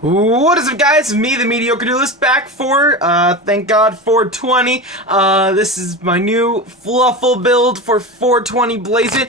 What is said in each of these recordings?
What is up, guys? Me, the Mediocre Duelist, back for, thank God, 420. This is my new Fluffal build for 420 Blaze It,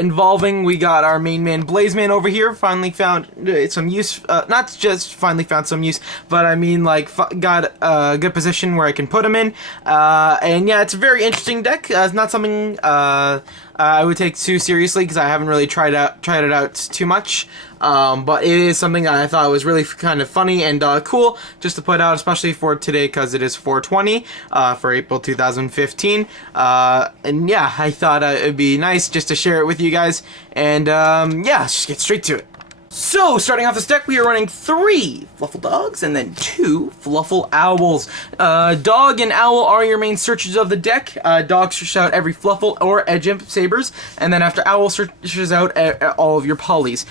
involving, we got our main man, Blazeman, over here, finally found some use, not just finally found some use, but I mean, like, got a good position where I can put him in, and yeah, it's a very interesting deck. It's not something, I would take too seriously, because I haven't really tried it out too much. But it is something that I thought was really kind of funny and cool just to put out, especially for today because it is 420 for April 2015. And yeah, I thought it would be nice just to share it with you guys. And yeah, let's just get straight to it. So, starting off this deck, we are running 3 Fluffal Dogs and then 2 Fluffal Owls. Dog and Owl are your main searches of the deck. Dog searches out every Fluffal or Ejim Sabers, and then after Owl searches out all of your Polys.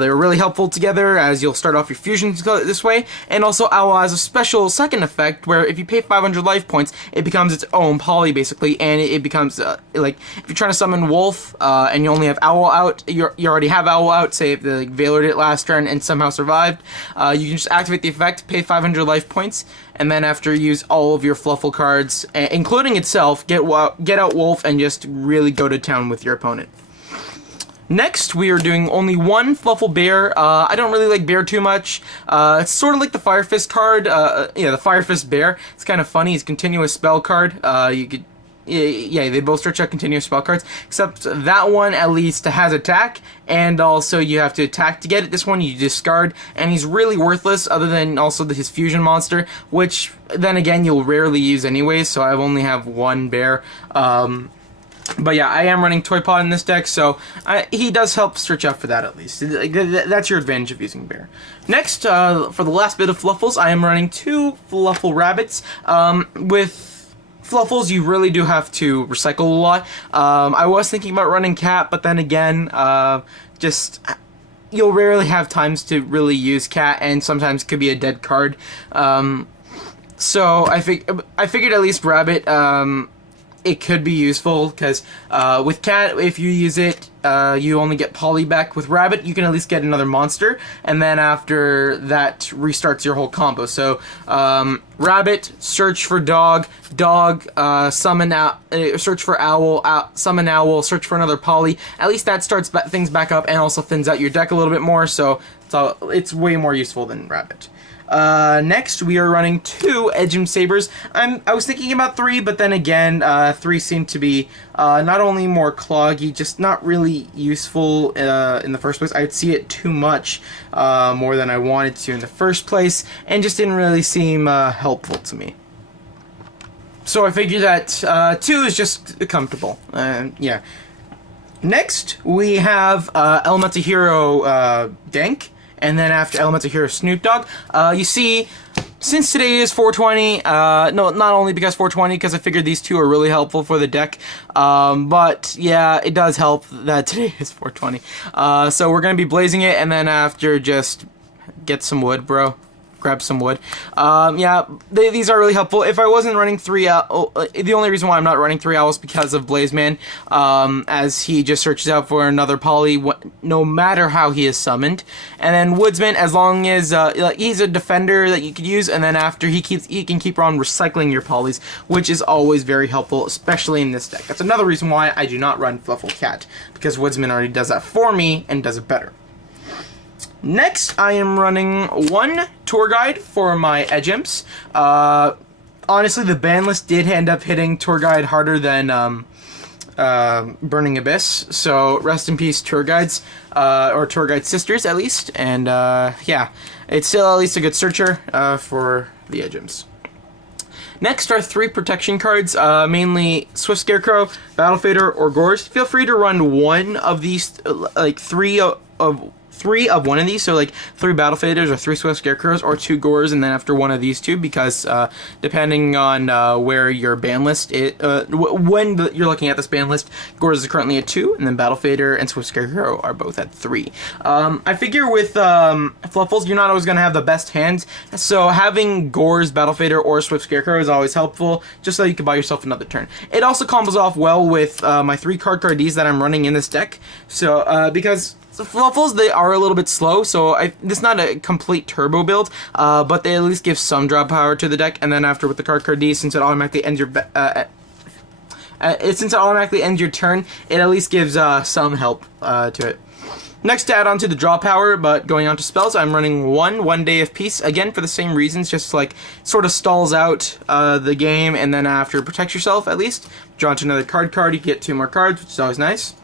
They're really helpful together as you'll start off your fusions this way, and also Owl has a special second effect where if you pay 500 life points, it becomes its own Poly basically, and it becomes like if you're trying to summon Wolf and you only have Owl out, you already have Owl out, say if the Veil it last turn and somehow survived, you can just activate the effect, pay 500 life points, and then after use all of your Fluffal cards, including itself, get out Wolf and just really go to town with your opponent. Next, we are doing only 1 Fluffal Bear. I don't really like Bear too much. It's sort of like the Fire Fist card. Yeah, the Fire Fist Bear. It's kind of funny. It's a continuous spell card. You could. Yeah, they both stretch out continuous spell cards, except that one at least has attack, and also you have to attack to get it. This one you discard, and he's really worthless other than also his fusion monster, which then again you'll rarely use anyways, so I only have 1 bear. But yeah, I am running Toy Pod in this deck, so he does help stretch out for that at least. That's your advantage of using bear. Next, for the last bit of Fluffals, I am running 2 Fluffal Rabbits. With Fluffals, you really do have to recycle a lot. I was thinking about running Cat, but then again, just you'll rarely have times to really use Cat, and sometimes it could be a dead card. So I figured at least Rabbit. It could be useful because with Cat, if you use it, you only get Poly back. With Rabbit, you can at least get another monster, and then after that restarts your whole combo. So Rabbit, search for Dog, summon out, search for Owl, summon Owl, search for another Poly. At least that starts things back up and also thins out your deck a little bit more. So it's way more useful than Rabbit. Next, we are running 2 Ejim Sabers. I was thinking about 3, but then again, 3 seemed to be not only more cloggy, just not really useful in the first place. I'd see it too much, more than I wanted to in the first place, and just didn't really seem helpful to me. So I figured that 2 is just comfortable. Yeah. Next, we have Elemental Hero Dank. And then after Elemental Hero Snoop Dogg, you see, since today is 420, no, not only because 420, because I figured these 2 are really helpful for the deck, but yeah, it does help that today is 420. So we're going to be blazing it, and then after, just get some wood, bro. Grab some wood. Yeah, these are really helpful. If I wasn't running 3 the only reason why I'm not running 3 Owls because of Blazeman, as he just searches out for another Poly no matter how he is summoned. And then Woodsman, as long as he's a defender that you could use, and then after he can keep on recycling your Polys, which is always very helpful, especially in this deck. That's another reason why I do not run Fluffal Cat, because Woodsman already does that for me and does it better. Next, I am running 1 Tour Guide for my Ejims. Honestly, the ban list did end up hitting Tour Guide harder than Burning Abyss, so rest in peace Tour Guides, or Tour Guide Sisters at least, and yeah, it's still at least a good searcher for the Ejims. Next are 3 protection cards, mainly Swift Scarecrow, Battle Fader, or Gores. Feel free to run 1 of these, like 3 of one of these, so like 3 Battle Faders or 3 Swift Scarecrows or 2 Gores, and then after one of these 2, because depending on where your ban list is, when you're looking at this ban list, Gores is currently at 2, and then Battle Fader and Swift Scarecrow are both at 3. I figure with Fluffals, you're not always going to have the best hands, so having Gores, Battle Fader, or Swift Scarecrow is always helpful, just so you can buy yourself another turn. It also combos off well with my 3 card Ds that I'm running in this deck, so because So Fluffals, they are a little bit slow, so this is not a complete turbo build, but they at least give some draw power to the deck, and then after with the card D, since it automatically ends your turn, it at least gives some help to it. Next, to add on to the draw power, but going on to spells, I'm running one day of peace, again for the same reasons, just like sort of stalls out the game, and then after protects yourself at least. Draw into another card, you get 2 more cards, which is always nice.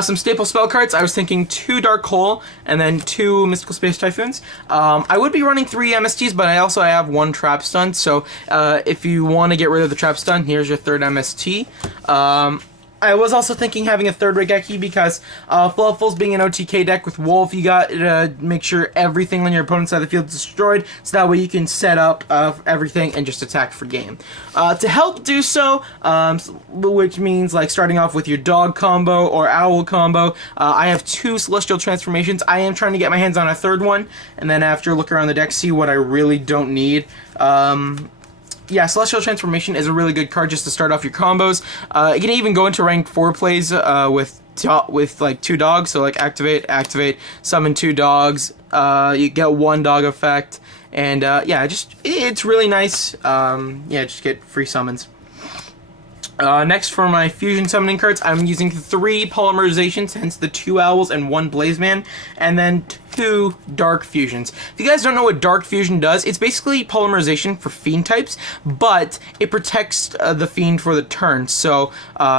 Some staple spell cards. I was thinking 2 Dark Hole and then 2 Mystical Space Typhoons. I would be running 3 MSTs, but I also have 1 Trap Stun, so if you want to get rid of the Trap Stun, here's your 3rd MST. I was also thinking having a 3rd Regeki because Fluffals being an OTK deck with Wolf, you got to make sure everything on your opponent's side of the field is destroyed, so that way you can set up everything and just attack for game. To help do so, which means like starting off with your Dog combo or Owl combo, I have 2 Celestial Transformations. I am trying to get my hands on a 3rd one, and then after look around the deck, see what I really don't need. Yeah, Celestial Transformation is a really good card just to start off your combos. You can even go into rank 4 plays with like 2 dogs, so like activate, summon 2 dogs, you get 1 dog effect, and yeah, it's really nice. Yeah, just get free summons. Next, for my fusion summoning cards, I'm using 3 polymerizations, hence the 2 owls and 1 blazeman, and then 2 dark fusions. If you guys don't know what dark fusion does, it's basically polymerization for fiend types, but it protects the fiend for the turn. So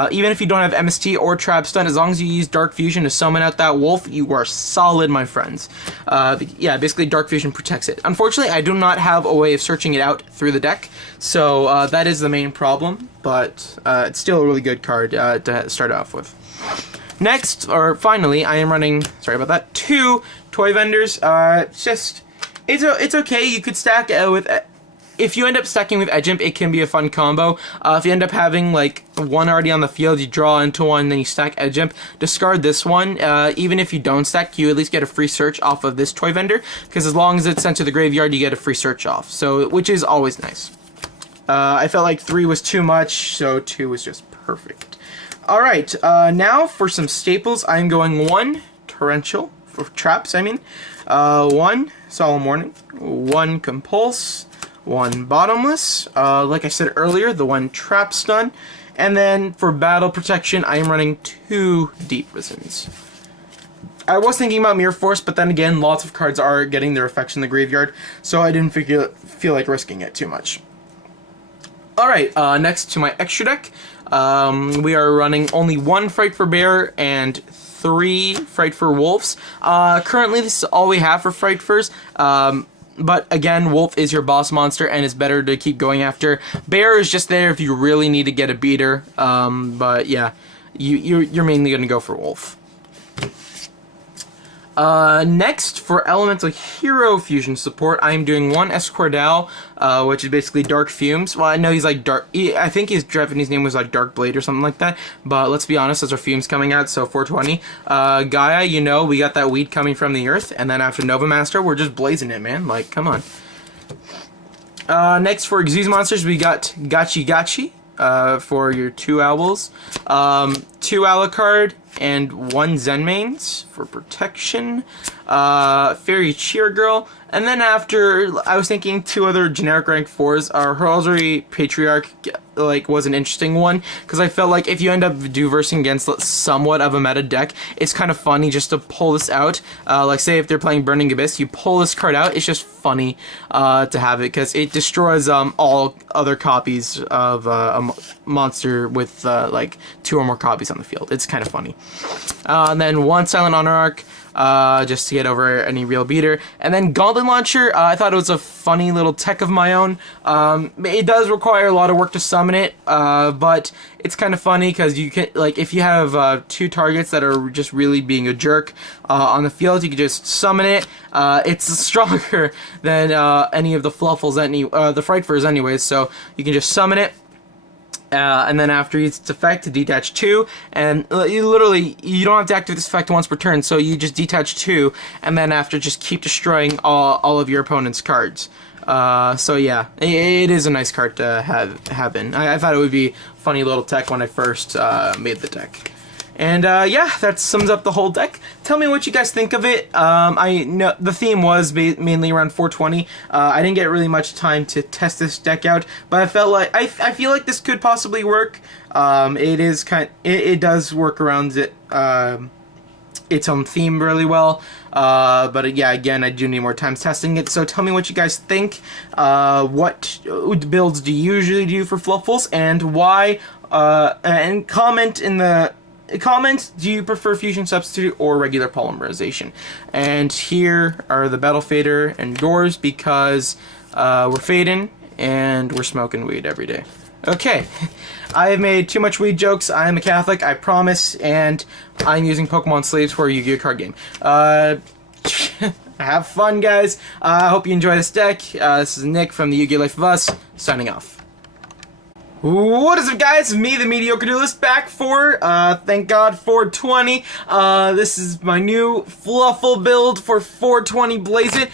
even if you don't have MST or trap stun, as long as you use dark fusion to summon out that wolf, you are solid, my friends. Yeah, basically dark fusion protects it. Unfortunately, I do not have a way of searching it out through the deck, so that is the main problem, but it's still a really good card to start off with. Next, or finally, I am running, sorry about that, 2 toy vendors. It's okay. You could stack with, if you end up stacking with Ejim, it can be a fun combo. If you end up having like 1 already on the field, you draw into 1, then you stack Ejim, discard this one. Even if you don't stack, you at least get a free search off of this toy vendor, because as long as it's sent to the graveyard, you get a free search off, so which is always nice. I felt like 3 was too much, so 2 was just perfect. Alright, now for some staples, I'm going 1 Torrential, for traps, I mean, 1 Solemn Warning, 1 Compulse, 1 Bottomless, like I said earlier, the 1 Trap Stun, and then for battle protection, I am running 2 Deep Prisons. I was thinking about Mirror Force, but then again, lots of cards are getting their effects in the graveyard, so I didn't feel like risking it too much. Alright, next to my extra deck, we are running only 1 Fright for Bear and 3 Fright for Wolves. Currently, this is all we have for Fright Furs, but again, Wolf is your boss monster and it's better to keep going after. Bear is just there if you really need to get a beater, but yeah, you're mainly going to go for Wolf. Next, for Elemental Hero Fusion support, I'm doing 1 Escordal, which is basically Dark Fumes. Well, I know he's like Dark... I think his Japanese name was like Dark Blade or something like that, but let's be honest, those are Fumes coming out, so 420. Gaia, you know, we got that weed coming from the earth, and then after Nova Master, we're just blazing it, man. Like, come on. Next, for Exo Monsters, we got Gachi Gachi. For your 2 owls, 2 Alucard, and 1 Zenmains for protection, Fairy Cheer Girl, and then after, I was thinking 2 other generic rank 4s. Our Heraldry Patriarch was an interesting one, because I felt like if you end up versing against somewhat of a meta deck, it's kind of funny just to pull this out. Like say if they're playing Burning Abyss, you pull this card out, it's just funny to have it, because it destroys all other copies of a monster with like 2 or more copies on the field. It's kind of funny. And then 1 Silent Honor Arc, just to get over any real beater. And then Galdon Launcher, I thought it was a funny little tech of my own. It does require a lot of work to summon it, but it's kind of funny because you can, like, if you have 2 targets that are just really being a jerk on the field, you can just summon it. It's stronger than any of the Fluffals, the Fright Furs anyways, so you can just summon it. And then after its effect, to detach 2, and you don't have to activate this effect once per turn, so you just detach 2, and then after just keep destroying all of your opponent's cards. So yeah, it is a nice card to have in. I thought it would be a funny little tech when I first made the deck. And yeah, that sums up the whole deck. Tell me what you guys think of it. I know the theme was mainly around 420. I didn't get really much time to test this deck out, but I felt like I feel like this could possibly work. It does work around its own theme really well. But yeah, again, I do need more time testing it. So tell me what you guys think. What builds do you usually do for Fluffals, and why? And comment in the comments, do you prefer fusion substitute or regular polymerization? And here are the battle fader and doors, because we're fading and we're smoking weed every day. Okay, I have made too much weed jokes. I am a Catholic, I promise, and I'm using Pokemon sleeves for a Yu-Gi-Oh card game. Have fun, guys. I hope you enjoy this deck. This is Nick from the Yu-Gi-Oh Life of Us, signing off. What is up, guys? Me, the Mediocre Duelist, back for, thank God, 420. This is my new Fluffal build for 420 Blaze It,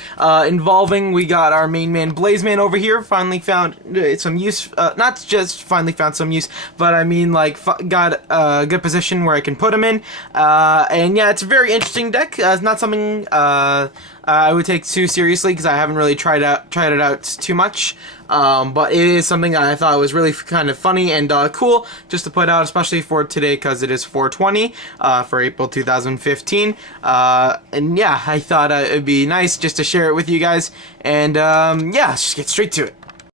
involving, we got our main man, Blazeman, over here, finally found some use, not just finally found some use, but I mean, like, got a good position where I can put him in, and yeah, it's a very interesting deck. It's not something, I would take too seriously, because I haven't really tried it out too much. But it is something that I thought was really kind of funny and cool just to put out, especially for today, because it is 420 for April 2015. And yeah, I thought it would be nice just to share it with you guys. And yeah, let's just get straight to it.